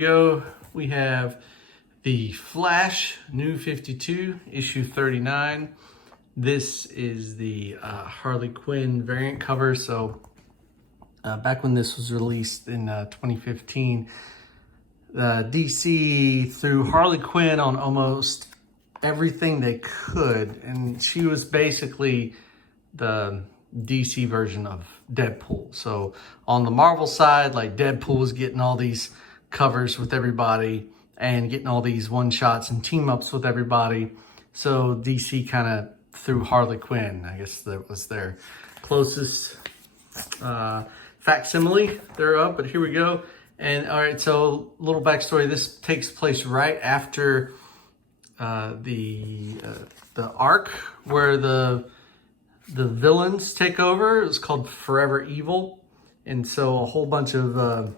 go. We have the Flash New 52, issue 39. This is the Harley Quinn variant cover. So back when this was released in 2015, DC threw Harley Quinn on almost everything they could. And she was basically the DC version of Deadpool. So on the Marvel side, like Deadpool was getting all these covers with everybody and getting all these one-shots and team-ups with everybody. So DC kind of threw Harley Quinn. I guess that was their closest facsimile thereof, but here we go. And all right, so little backstory. This takes place right after the arc where the villains take over. It's called Forever Evil. And so a whole bunch of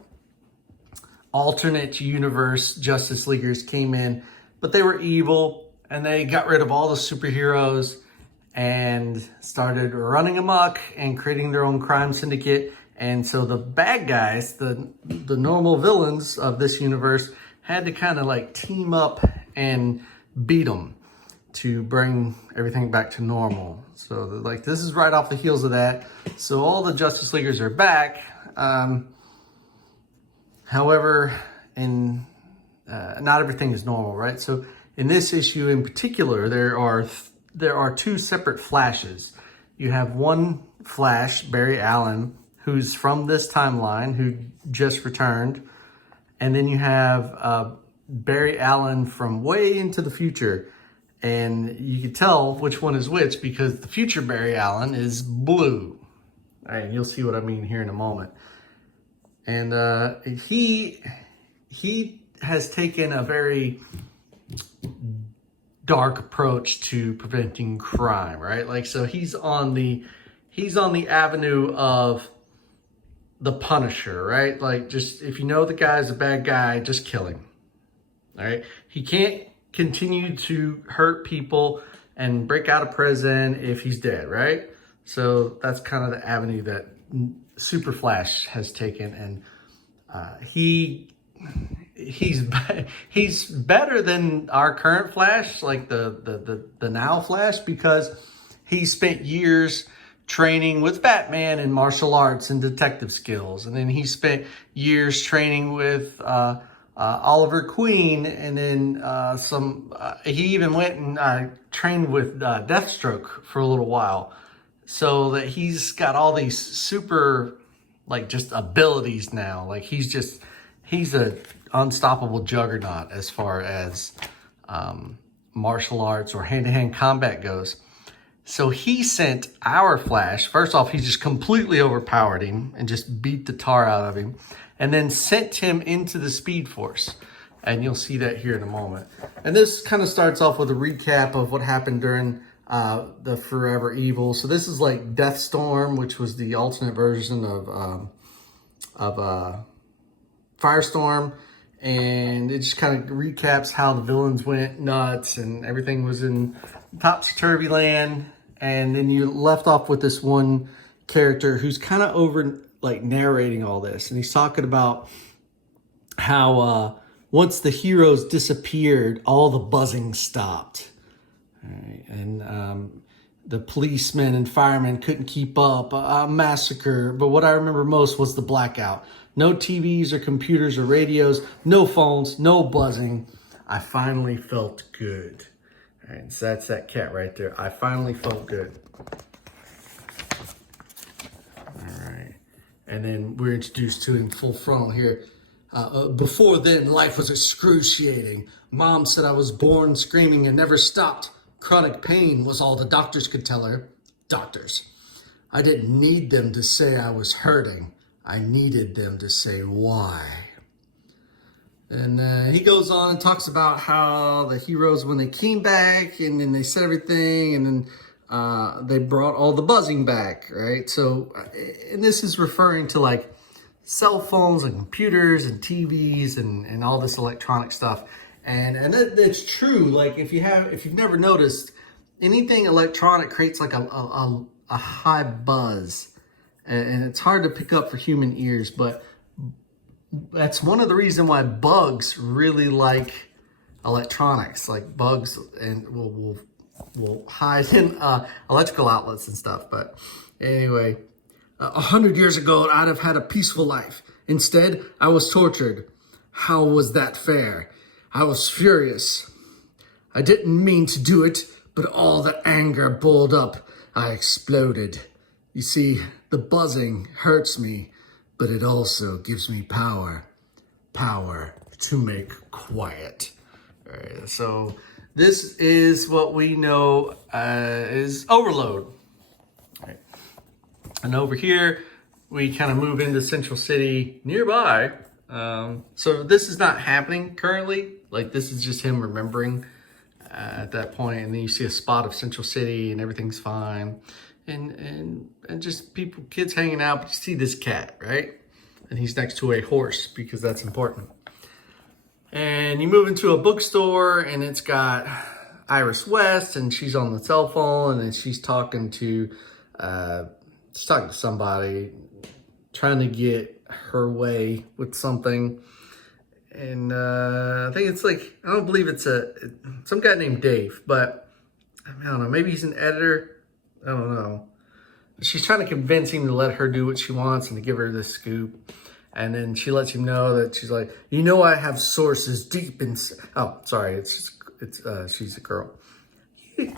alternate universe Justice Leaguers came in, but they were evil and they got rid of all the superheroes and started running amok and creating their own crime syndicate. And so the bad guys, the normal villains of this universe, had to kind of like team up and beat them to bring everything back to normal. So like this is right off the heels of that. So all the Justice Leaguers are back. However, not everything is normal, right? So in this issue in particular, there are two separate Flashes. You have one Flash, Barry Allen, who's from this timeline, who just returned. And then you have Barry Allen from way into the future. And you can tell which one is which because the future Barry Allen is blue. All right, you'll see what I mean here in a moment. And he has taken a very dark approach to preventing crime, right? Like, so he's on the avenue of the Punisher, right? Like, just if you know the guy's a bad guy, just kill him. All right, he can't continue to hurt people and break out of prison if he's dead, right? So that's kind of the avenue that Super Flash has taken, and he's better than our current Flash, like the now Flash, because he spent years training with Batman in martial arts and detective skills, and then he spent years training with Oliver Queen, and then he even went and trained with Deathstroke for a little while. So that he's got all these super, like, just abilities now. Like, he's a unstoppable juggernaut as far as martial arts or hand-to-hand combat goes. So he sent our Flash, first off, he just completely overpowered him and just beat the tar out of him, and then sent him into the Speed Force. And you'll see that here in a moment. And this kind of starts off with a recap of what happened during the Forever Evil. So this is like Deathstorm, which was the alternate version of Firestorm, and it just kind of recaps how the villains went nuts and everything was in topsy-turvy land. And then you left off with this one character who's kind of over, like, narrating all this, and he's talking about how once the heroes disappeared, all the buzzing stopped. All right. And the policemen and firemen couldn't keep up, a massacre. But what I remember most was the blackout. No TVs or computers or radios, no phones, no buzzing. I finally felt good. All right, so that's that cat right there. I finally felt good. All right. And then we're introduced to in full frontal here. Before then, life was excruciating. Mom said I was born screaming and never stopped. Chronic pain was all the doctors could tell her. Doctors. I didn't need them to say I was hurting. I needed them to say why. And he goes on and talks about how the heroes, when they came back and then they said everything, and then they brought all the buzzing back, right? So, and this is referring to like cell phones and computers and TVs and all this electronic stuff. And that's true. Like if you've never noticed, anything electronic creates like a high buzz, and it's hard to pick up for human ears. But that's one of the reasons why bugs really like electronics, like bugs, and will hide in electrical outlets and stuff. But anyway, 100 years ago, I'd have had a peaceful life. Instead, I was tortured. How was that fair? I was furious. I didn't mean to do it, but all that anger boiled up. I exploded. You see, the buzzing hurts me, but it also gives me power. Power to make quiet. All right, so this is what we know is overload. All right. And over here, we kind of move into Central City nearby. So this is not happening currently. Like, this is just him remembering at that point. And then you see a spot of Central City and everything's fine. And just people, kids hanging out. But you see this cat, right? And he's next to a horse because that's important. And you move into a bookstore and it's got Iris West, and she's on the cell phone, and then she's talking to somebody, trying to get her way with something. And I think it's like, I don't believe it's some guy named Dave, but I don't know, maybe he's an editor. I don't know. She's trying to convince him to let her do what she wants and to give her this scoop. And then she lets him know that she's like, you know, I have sources deep in. Oh, sorry, she's a girl.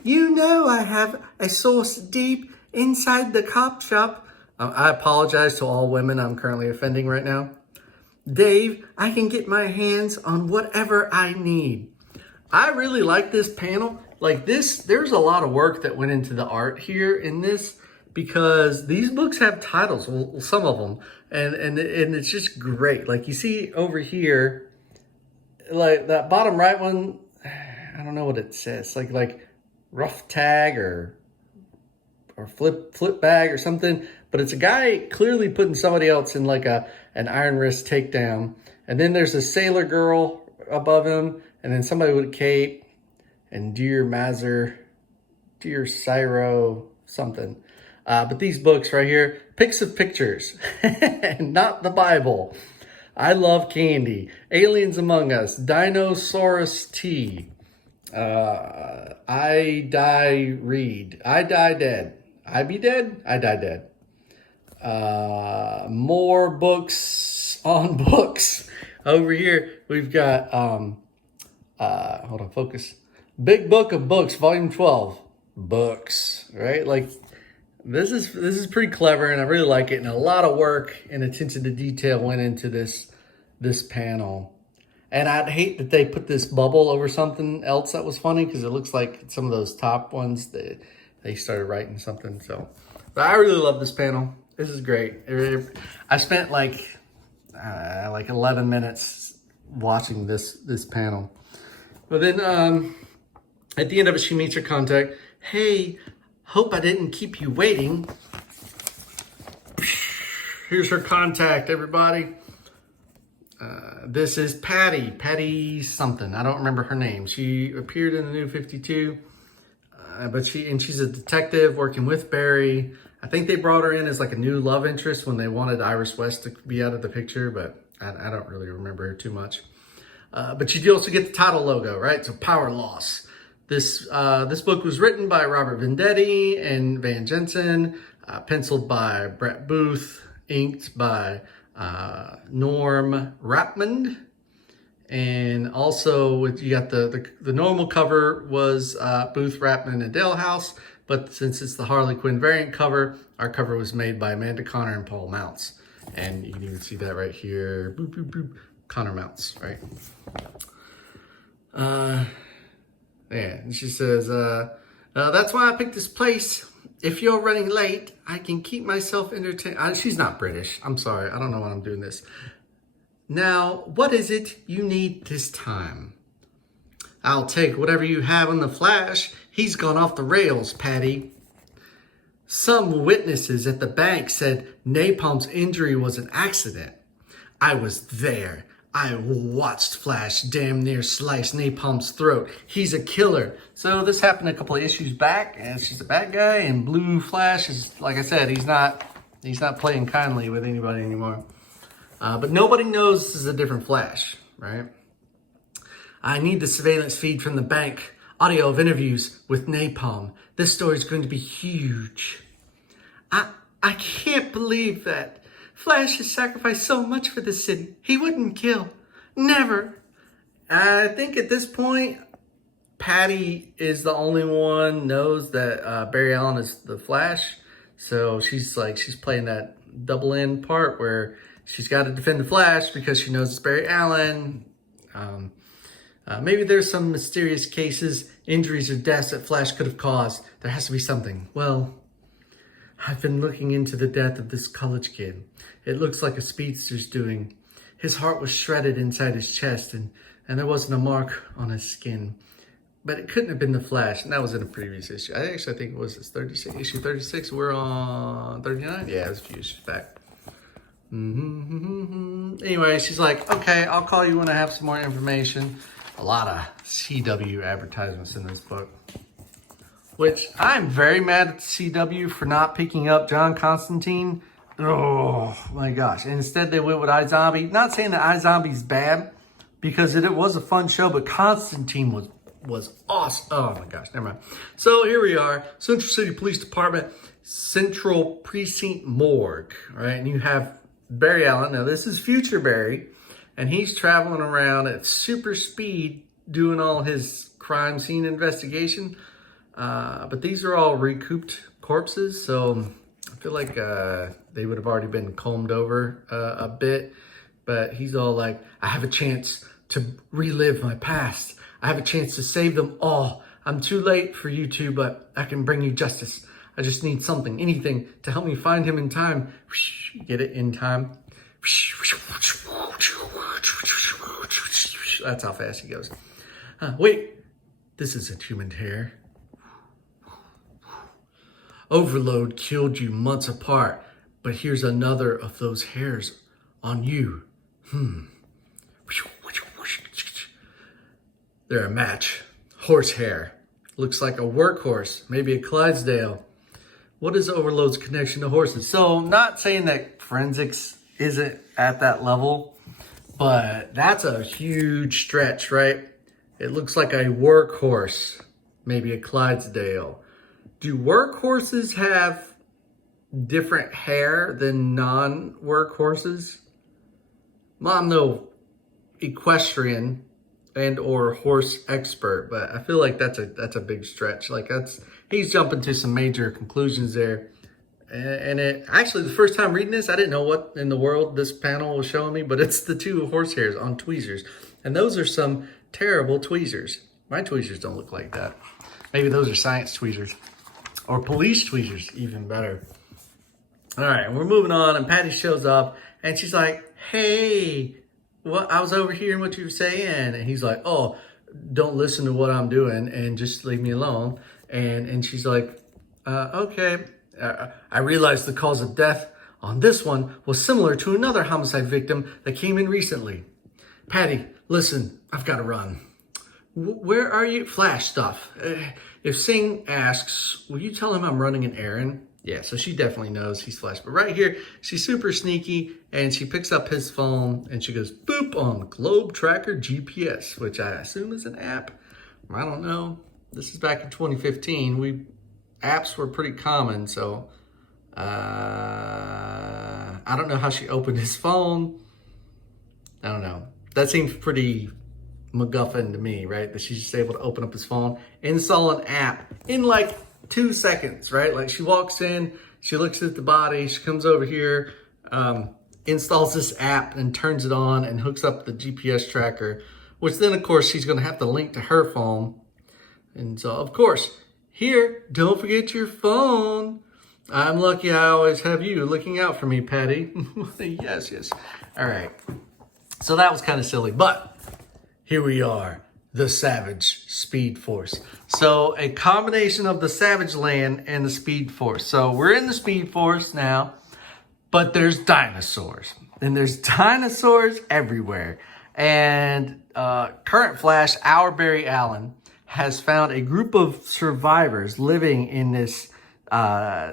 You know, I have a source deep inside the cop shop. I apologize to all women I'm currently offending right now. Dave, I can get my hands on whatever I need. I really like this panel. Like this, there's a lot of work that went into the art here in this, because these books have titles, well, some of them, and it's just great. Like you see over here, like that bottom right one, I don't know what it says, like rough tag or flip bag or something, but it's a guy clearly putting somebody else in like an iron wrist takedown. And then there's a sailor girl above him, and then somebody with a cape, and Dear Mazur, Dear Cyro, something. But these books right here, pics of pictures, and not the Bible. I Love Candy, Aliens Among Us, Dinosaurus Tea, I Die Read, I Die Dead, I Be Dead, I Die Dead. More books on books. Over here, we've got, hold on, focus. Big Book of Books, Volume 12. Books, right? Like, this is pretty clever, and I really like it. And a lot of work and attention to detail went into this panel. And I'd hate that they put this bubble over something else that was funny, because it looks like some of those top ones that they started writing something. So, but I really love this panel. This is great. I spent like 11 minutes watching this panel. But then at the end of it, she meets her contact. Hey, hope I didn't keep you waiting. Here's her contact, everybody. This is Patty. Patty something. I don't remember her name. She appeared in the New 52. But she's a detective working with Barry. I think they brought her in as like a new love interest when they wanted Iris West to be out of the picture, but I don't really remember her too much. But you also get the title logo, right? So Power Loss. This book was written by Robert Venditti and Van Jensen, penciled by Brett Booth, inked by Norm Rapmund. And also you got the normal cover was Booth, Rapman, and Dale House, but since it's the Harley Quinn variant cover, our cover was made by Amanda Connor and Paul Mounts. And you can even see that right here. Boop, boop, boop. Connor Mounts, right? Yeah, and she says, that's why I picked this place. If you're running late, I can keep myself entertained. She's not British. I'm sorry. I don't know why I'm doing this. Now, what is it you need this time? I'll take whatever you have on the Flash. He's gone off the rails, Patty. Some witnesses at the bank said Napalm's injury was an accident. I was there. I watched Flash damn near slice Napalm's throat. He's a killer. So this happened a couple of issues back, and she's a bad guy, and Blue Flash is, like I said, he's not playing kindly with anybody anymore. But nobody knows this is a different Flash, right? I need the surveillance feed from the bank. Audio of interviews with Napalm. This story is going to be huge. I can't believe that. Flash has sacrificed so much for this city. He wouldn't kill. Never. I think at this point, Patty is the only one knows that Barry Allen is the Flash. So she's playing that double end part where she's got to defend the Flash because she knows it's Barry Allen. Maybe there's some mysterious cases, injuries, or deaths that Flash could have caused. There has to be something. Well, I've been looking into the death of this college kid. It looks like a speedster's doing. His heart was shredded inside his chest, and there wasn't a mark on his skin. But it couldn't have been the Flash, and that was in a previous issue. I think it was issue 36. We're on 39? Yeah, it was a few issues back. Anyway, she's like, okay, I'll call you when I have some more information. A lot of CW advertisements in this book. Which, I'm very mad at the CW for not picking up John Constantine. Oh, my gosh. And instead, they went with iZombie. Not saying that iZombie's bad, because it was a fun show, but Constantine was awesome. Oh, my gosh. Never mind. So, here we are. Central City Police Department, Central Precinct Morgue. Right? And you have Barry Allen. Now, this is future Barry. And he's traveling around at super speed doing all his crime scene investigation. But these are all recouped corpses, so I feel like they would have already been combed over a bit. But he's all like, I have a chance to relive my past. I have a chance to save them all. I'm too late for you two, but I can bring you justice. I just need something, anything, to help me find him in time. Get it? In time. That's how fast he goes. Wait, this isn't human hair. Overload killed you months apart, but here's another of those hairs on you. They're a match. Horsehair. Looks like a workhorse, maybe a Clydesdale. What is Overload's connection to horses? So, not saying that forensics isn't at that level, but that's a huge stretch, right? It looks like a workhorse, maybe a Clydesdale. Do workhorses have different hair than non-workhorses? Well, I'm no equestrian and or horse expert, but I feel like that's a big stretch. Like he's jumping to some major conclusions there. And it actually, the first time reading this, I didn't know what in the world this panel was showing me, but it's the two horsehairs on tweezers. And those are some terrible tweezers. My tweezers don't look like that. Maybe those are science tweezers. Or police tweezers, even better. All right, we're moving on, and Patty shows up, and she's like, hey, what? I was overhearing what you were saying. And he's like, oh, don't listen to what I'm doing, and just leave me alone. And she's like, okay. I realized the cause of death on this one was similar to another homicide victim that came in recently. Patty, listen, I've got to run. Where are you? Flash stuff. If Singh asks, will you tell him I'm running an errand? Yeah, so she definitely knows he's Flash. But right here, she's super sneaky, and she picks up his phone, and she goes, boop, on Globe Tracker GPS, which I assume is an app. I don't know. This is back in 2015. Apps were pretty common, so I don't know how she opened his phone. I don't know. That seems pretty MacGuffin to me, right? That she's just able to open up his phone, install an app in like 2 seconds, right? Like she walks in, she looks at the body, she comes over here, installs this app and turns it on and hooks up the GPS tracker, which then of course she's gonna have to link to her phone. And so of course, here, don't forget your phone. I'm lucky I always have you looking out for me, Patty. Yes. All right. So that was kind of silly, but here we are, the Savage Speed Force. So a combination of the Savage Land and the Speed Force. So we're in the Speed Force now, but there's dinosaurs. And there's dinosaurs everywhere. And current Flash, our Barry Allen, has found a group of survivors living in this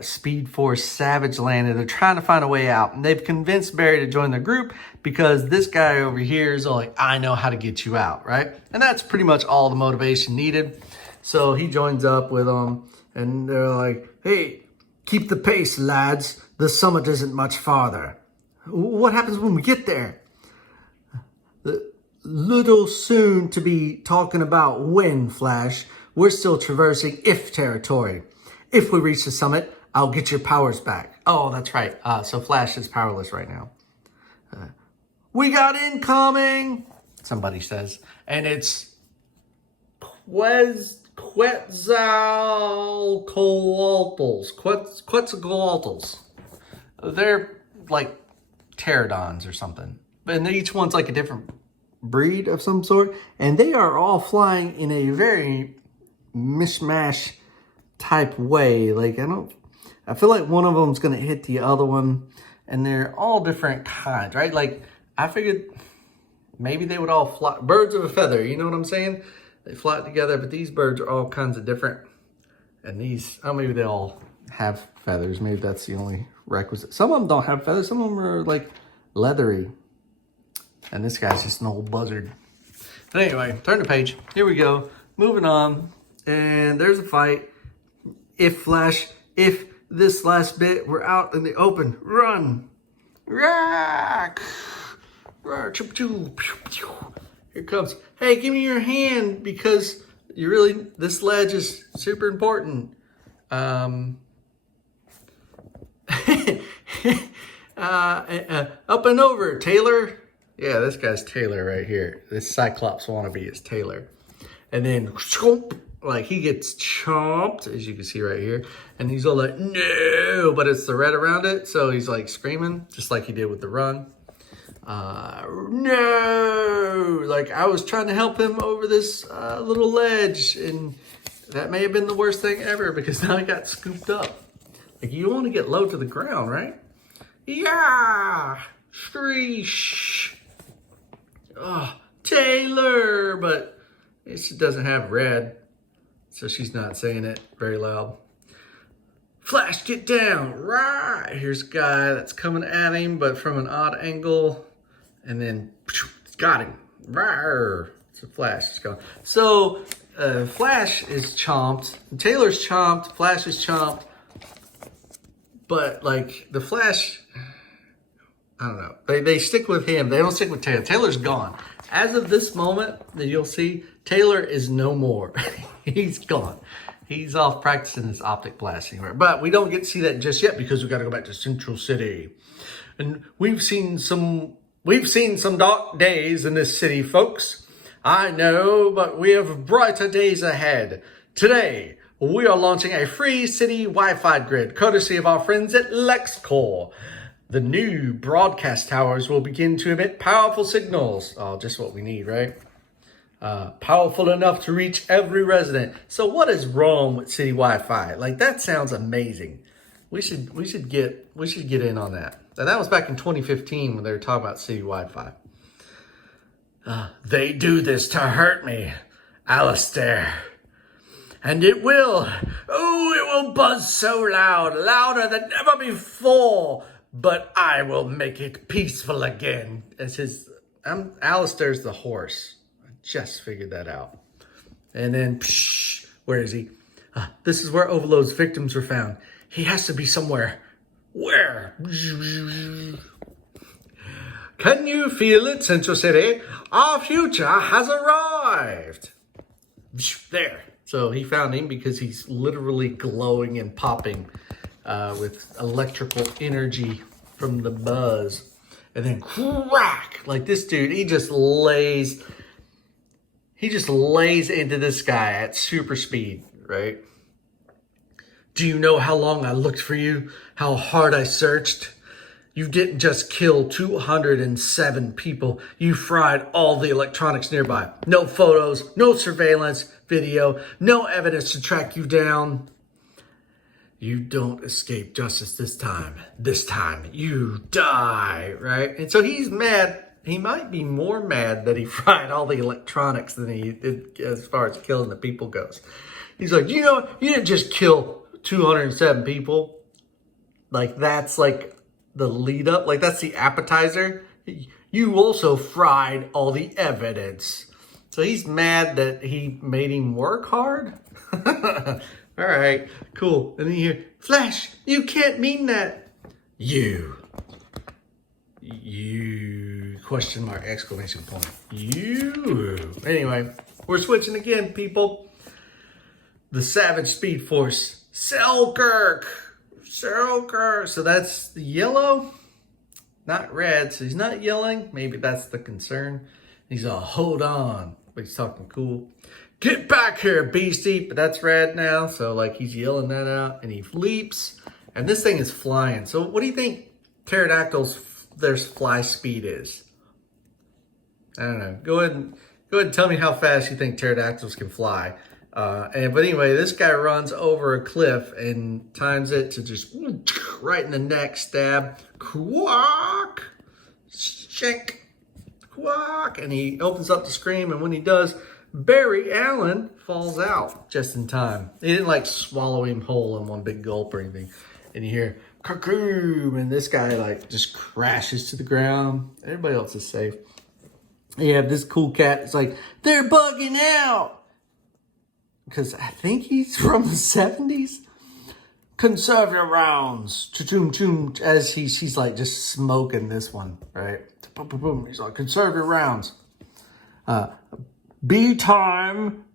Speed Force Savage Land, and they're trying to find a way out. And they've convinced Barry to join their group because this guy over here is all like, I know how to get you out, right? And that's pretty much all the motivation needed. So he joins up with them, and they're like, hey, keep the pace, lads. The summit isn't much farther. What happens when we get there? Little soon to be talking about when, Flash. We're still traversing if territory. If we reach the summit, I'll get your powers back. Oh, that's right. So Flash is powerless right now. We got incoming, somebody says. And it's Quetzalcoatlus. They're like pterodons or something. And each one's like a different breed of some sort. And they are all flying in a very mishmash type way. Like, I feel like one of them's going to hit the other one. And they're all different kinds, right? Like, I figured maybe they would all fly. Birds of a feather, you know what I'm saying? They fly together, but these birds are all kinds of different. And these, oh, maybe they all have feathers. Maybe that's the only requisite. Some of them don't have feathers. Some of them are like leathery. And this guy's just an old buzzard. But anyway, turn the page. Here we go. Moving on. And there's a fight. If this last bit, we're out in the open. Run. Rock. Here comes. Hey, give me your hand because this ledge is super important. Up and over, Taylor. Yeah, this guy's Taylor right here. This Cyclops wannabe is Taylor. And then, like, he gets chomped, as you can see right here. And he's all like, no, but it's the red around it. So he's like screaming, just like he did with the run. No, like I was trying to help him over this little ledge, and that may have been the worst thing ever because now he got scooped up. Like, you want to get low to the ground, right? Yeah, Streesh. Oh, Taylor, but she doesn't have red, so she's not saying it very loud. Flash, get down, right. Here's a guy that's coming at him, but from an odd angle. And then, got him. Rawr. It's a Flash. It's gone. So, Flash is chomped. Taylor's chomped. Flash is chomped. But, like, the Flash, I don't know. They stick with him. They don't stick with Taylor. Taylor's gone. As of this moment that you'll see, Taylor is no more. He's gone. He's off practicing his optic blasting. But we don't get to see that just yet because we got to go back to Central City. And we've seen some dark days in this city, folks. I know, but we have brighter days ahead. Today, we are launching a free city Wi-Fi grid, courtesy of our friends at LexCorp. The new broadcast towers will begin to emit powerful signals. Oh, just what we need, right? Powerful enough to reach every resident. So what is wrong with city Wi-Fi? Like, that sounds amazing. We should get in on that. And that was back in 2015 when they were talking about city Wi-Fi. They do this to hurt me, Alistair. And it will buzz so loud, louder than ever before. But I will make it peaceful again. Alistair's the horse. I just figured that out. And then, where is he? This is where Overload's victims were found. He has to be somewhere. Where? Can you feel it, Central City? Our future has arrived. There. So he found him because he's literally glowing and popping with electrical energy from the buzz. And then crack! Like, this dude, he just lays into this guy at super speed, right? Do you know how long I looked for you? How hard I searched? You didn't just kill 207 people. You fried all the electronics nearby. No photos, no surveillance video, no evidence to track you down. You don't escape justice this time. This time, you die, right? And so he's mad. He might be more mad that he fried all the electronics than he did as far as killing the people goes. He's like, you know, you didn't just kill 207 people. Like, that's like the lead up. Like, that's the appetizer. You also fried all the evidence. So he's mad that he made him work hard. All right, cool. And then you hear, Flash, you can't mean that. You, question mark, exclamation point. You. Anyway, we're switching again, people. The Savage Speed Force, Selkirk. So that's the yellow, not red. So he's not yelling. Maybe that's the concern. He's all, hold on. But he's talking cool. Get back here, beastie. But that's red now. So like he's yelling that out. And he leaps. And this thing is flying. So what do you think pterodactyls, their fly speed is? I don't know. Go ahead and tell me how fast you think pterodactyls can fly. But anyway, this guy runs over a cliff and times it to just right in the neck, stab, quack, shank, quack, and he opens up to scream. And when he does, Barry Allen falls out just in time. He didn't like swallow him whole in one big gulp or anything. And you hear "Kakoom," and this guy like just crashes to the ground. Everybody else is safe. You have this cool cat. It's like, they're bugging out. Because I think he's from the 70s. Conserve your rounds. As he's like just smoking this one, right? He's like, conserve your rounds. Be time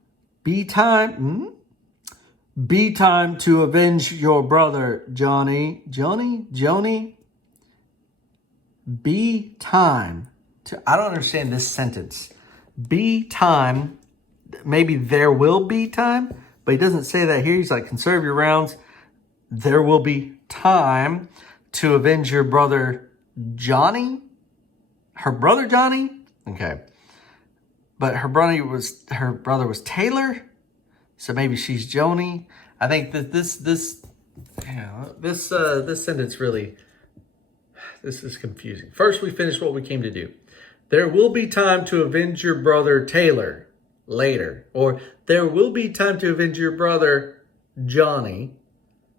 to avenge your brother, Johnny. Be time to, I don't understand this sentence. Be time. Maybe there will be time, but he doesn't say that here. He's like, conserve your rounds. There will be time to avenge your brother, Johnny. Her brother, Johnny? Okay. But her brother was Taylor. So maybe she's Joni. I think that this sentence really, this is confusing. First, we finished what we came to do. There will be time to avenge your brother, Taylor. Later. Or there will be time to avenge your brother, Johnny.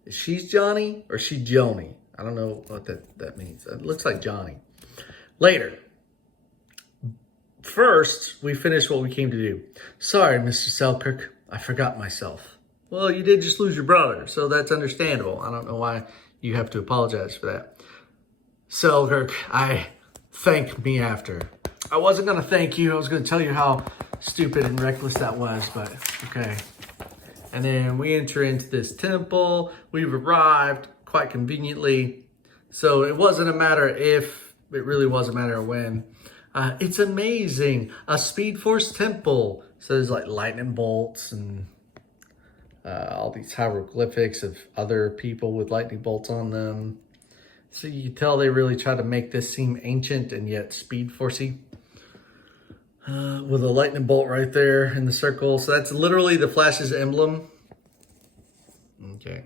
She's Johnny or she Joni? I don't know what that means. It looks like Johnny. Later. First, we finished what we came to do. Sorry, Mr. Selkirk. I forgot myself. Well, you did just lose your brother, so that's understandable. I don't know why you have to apologize for that. Selkirk, thank me after. I wasn't going to thank you. I was going to tell you how stupid and reckless that was, but okay. And then we enter into this temple. We've arrived quite conveniently. So it wasn't a matter if, it really was a matter of when. It's amazing. A Speed Force temple. So there's like lightning bolts and all these hieroglyphics of other people with lightning bolts on them. So you can tell they really try to make this seem ancient and yet Speed Forcey. With a lightning bolt right there in the circle. So that's literally the Flash's emblem. Okay.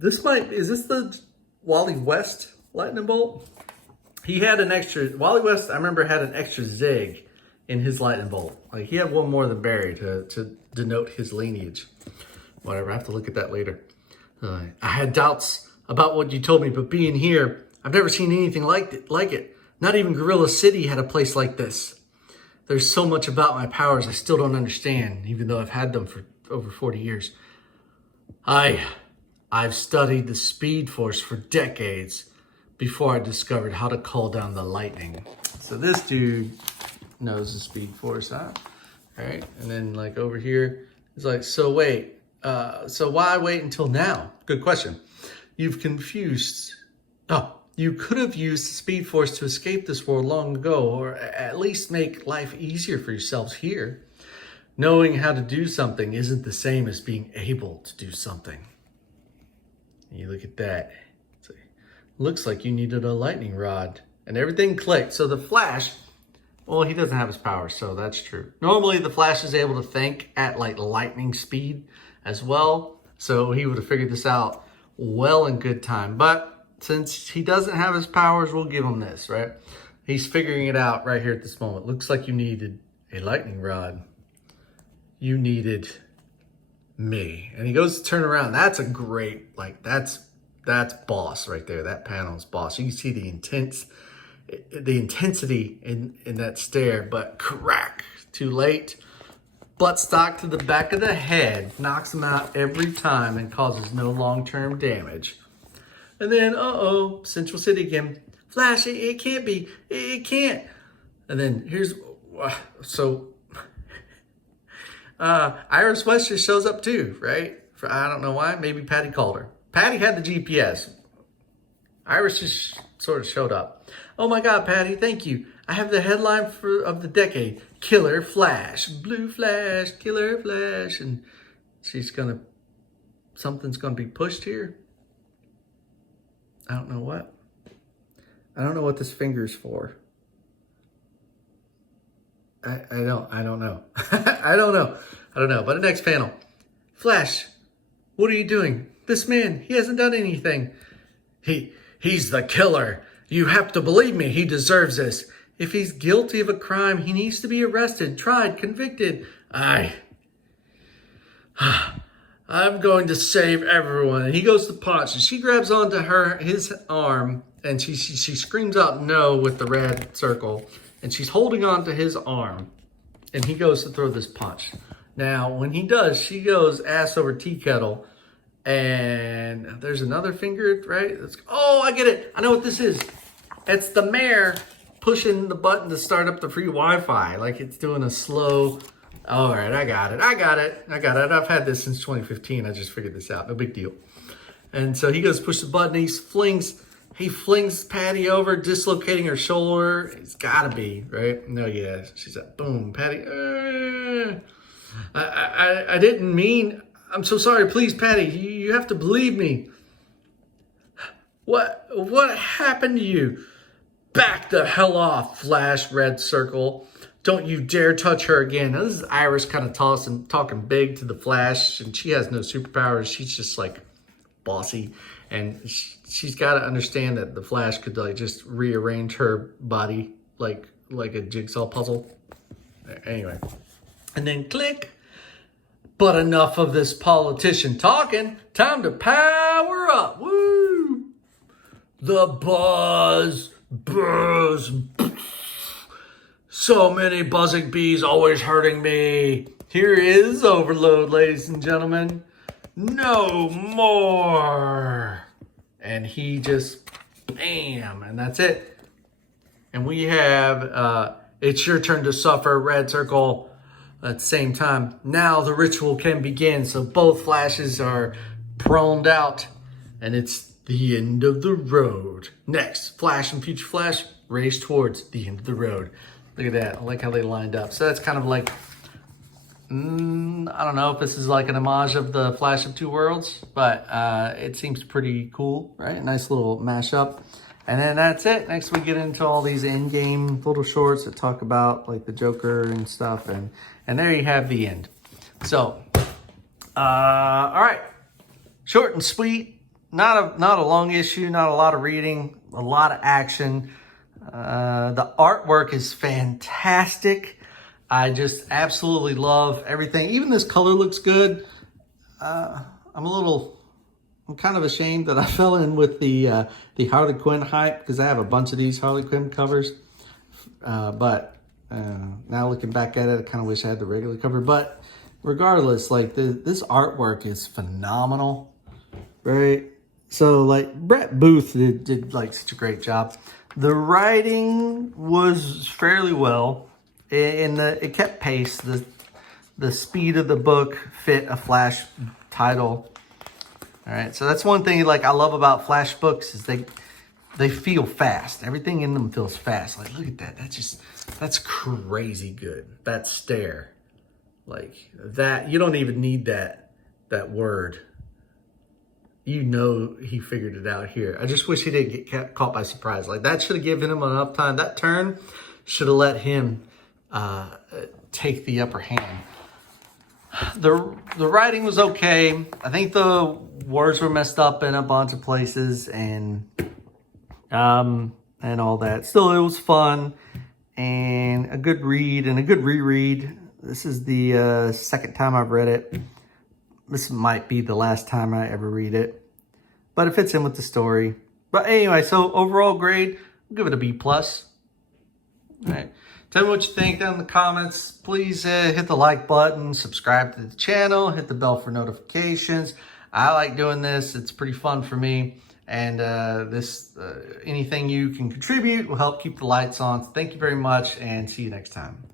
Is this the Wally West lightning bolt? He had an extra, Wally West, I remember, had an extra zig in his lightning bolt. Like, he had one more than Barry to denote his lineage. Whatever, I have to look at that later. I had doubts about what you told me, but being here, I've never seen anything like it. Not even Gorilla City had a place like this. There's so much about my powers I still don't understand, even though I've had them for over 40 years. I've studied the Speed Force for decades before I discovered how to call down the lightning. So this dude knows the Speed Force, huh? All right, and then like over here, it's like, so why wait until now? Good question. You could have used the Speed Force to escape this world long ago, or at least make life easier for yourselves here. Knowing how to do something isn't the same as being able to do something. And you look at that. Looks like you needed a lightning rod. And everything clicked. So the Flash, well, he doesn't have his powers, so that's true. Normally, the Flash is able to think at like lightning speed as well. So he would have figured this out well in good time. But since he doesn't have his powers, we'll give him this, right? He's figuring it out right here at this moment. Looks like you needed a lightning rod. you needed me. And he goes to turn around. That's a great, like, that's boss right there. That panel's boss. You can see the intensity in that stare, but crack, too late. Buttstock to the back of the head, knocks him out every time and causes no long-term damage. And then, Central City again. Flash, it can't be. It can't. And then here's, Iris West just shows up too, right? I don't know why. Maybe Patty called her. Patty had the GPS. Iris just sort of showed up. Oh my God, Patty, thank you. I have the headline of the decade. Killer Flash. Blue Flash, Killer Flash. And something's gonna be pushed here. I don't know what. I don't know what this finger's for. I don't know. I don't know. I don't know. But the next panel. Flash, what are you doing? This man, he hasn't done anything. He's the killer. You have to believe me. He deserves this. If he's guilty of a crime, he needs to be arrested, tried, convicted. I'm going to save everyone. And he goes to punch, and she grabs onto his arm, and she screams out no with the red circle, and she's holding on to his arm, and he goes to throw this punch. Now, when he does, she goes ass over tea kettle, and there's another finger, right? Oh, I get it. I know what this is. It's the mayor pushing the button to start up the free Wi-Fi, like it's doing a slow. All right, I got it. I've had this since 2015. I just figured this out. No big deal. And so he goes push the button. He flings Patty over, dislocating her shoulder. It's gotta be, right? No, yeah. She's like, boom, Patty. I didn't mean. I'm so sorry. Please, Patty, you have to believe me. What happened to you? Back the hell off, Flash, red circle. Don't you dare touch her again. Now, this is Iris kind of talking big to the Flash, and she has no superpowers. She's just like bossy, and she's got to understand that the Flash could like just rearrange her body like a jigsaw puzzle. Anyway, and then click. But enough of this politician talking. Time to power up. Woo! The buzz. So many buzzing bees always hurting me. Here is Overload, ladies and gentlemen. No more. And he just, bam, and that's it. And we have, it's your turn to suffer, red circle. At the same time, now the ritual can begin. So both Flashes are proned out, and it's the end of the road. Next, Flash and Future Flash race towards the end of the road. Look at that. I like how they lined up. So that's kind of like, I don't know if this is like an homage of the Flash of Two Worlds, but it seems pretty cool, right? Nice little mashup. And then that's it. Next we get into all these in-game little shorts that talk about like the Joker and stuff. And there you have the end. So, all right. Short and sweet. Not a long issue, not a lot of reading, a lot of action. The artwork is fantastic. I just absolutely love everything. Even this color looks good. I'm kind of ashamed that I fell in with the Harley Quinn hype because I have a bunch of these Harley Quinn covers. But now looking back at it, I kind of wish I had the regular cover. But regardless, like this artwork is phenomenal, right? So like Brett Booth did like such a great job. The writing was fairly well, and it kept pace. The speed of the book fit a Flash title. All right, so that's one thing like I love about Flash books is they feel fast. Everything in them feels fast. Like look at that. That's crazy good. That stare, like that. You don't even need that word. You know he figured it out here. I just wish he didn't get caught by surprise. Like that should have given him enough time. That turn should have let him take the upper hand. The writing was okay. I think the words were messed up in a bunch of places and all that. Still, it was fun and a good read and a good reread. This is the second time I've read it. This might be the last time I ever read it, but it fits in with the story. But anyway, so overall grade, I'll give it a B+. All right. Tell me what you think down in the comments. Please hit the like button, subscribe to the channel, hit the bell for notifications. I like doing this. It's pretty fun for me. And anything you can contribute will help keep the lights on. So thank you very much, and see you next time.